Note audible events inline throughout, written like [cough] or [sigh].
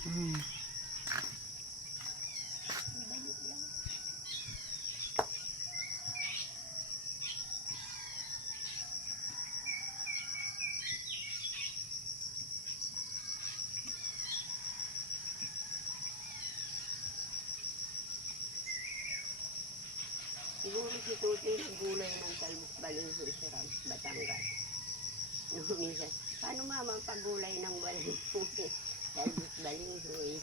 Mm. Siguro si Tutoy naggulay ng talbos balinghoy sa Batangas. Nung minsan, paano mama ang paggulay ng balinghoy? Talbos balinghoy.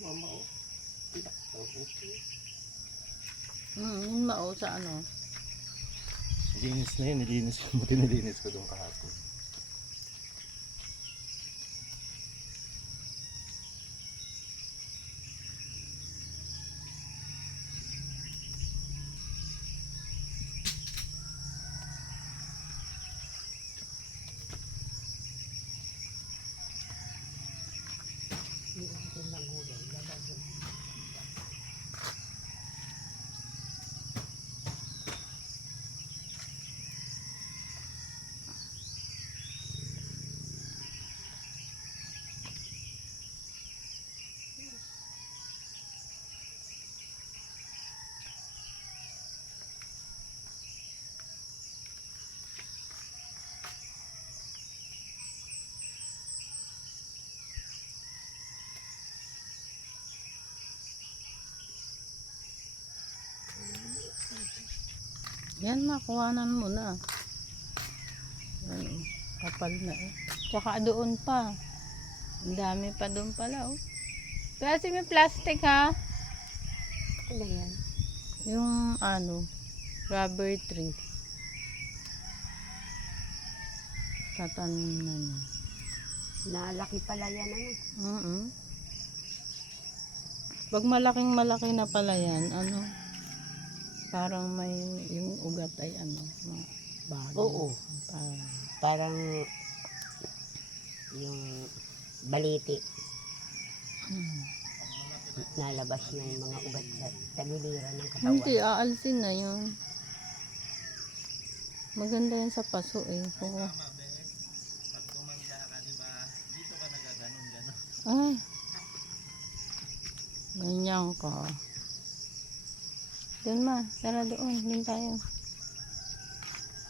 Mama, oh. Idak to. Okay. Mm, yun mao sa ano. Linis na yun, nilinis ko. Buti ko doon kahapon. Hindi natin nagulay. Lalagyan. Yan makuhanan mo na. Ano, kapal na eh. Tsaka doon pa. Ang dami pa doon pala oh. Kasi may plastic ha. Ano yan? Yung ano, rubber tree. Tatanim na niya. Nalaki pala yan ano. mm Pag malaking malaki na pala yan, ano, parang may, yung ugat ay ano, bagay. Oo. Parang, Parang yung baliti. hmm. Nalabas na yung mga ugat sa, sa giliran ng katawan. Hindi, aalsin na yun. Maganda yan sa paso eh. Oo. Ay. Ganyan ka. Doon ma, tara doon. Doon tayo.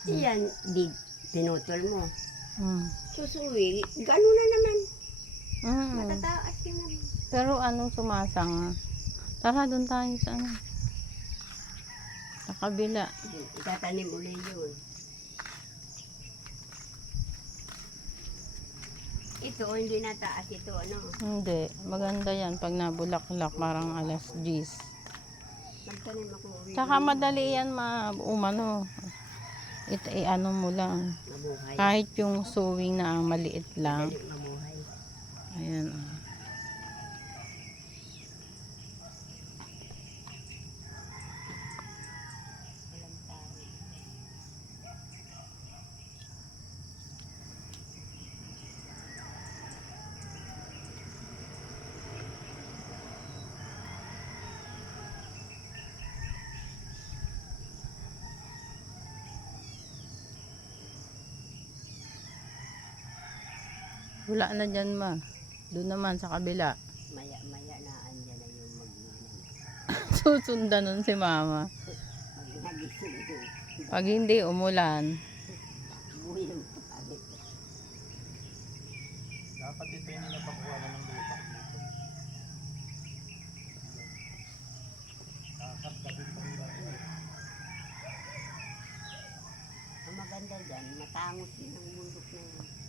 Yan, di, pinutol mo. Hmm. Susuwi, gano'n na naman. Mm. Matataas yun naman. Pero ano sumasanga? Tara doon tayo sa ano. Sa kabila. Itatanim uli yun. Ito, hindi nataas ito, ano. Hindi. Maganda yan pag nabulaklak parang alas 10. Nagtanim ako uli. Tsaka madali yan ma umano. Ito ano mo lang. Kahit yung sewing na maliit lang. Ayan. ah. Wala na dyan ma. Doon naman sa kabila. Maya-maya na andyan na yung mag-inom. [laughs] Susundan nun si mama. Pag hindi umulan. Dapat ito hindi na pakuha na ng lupa. Ang maganda dyan, matangos din ang bundok na yan.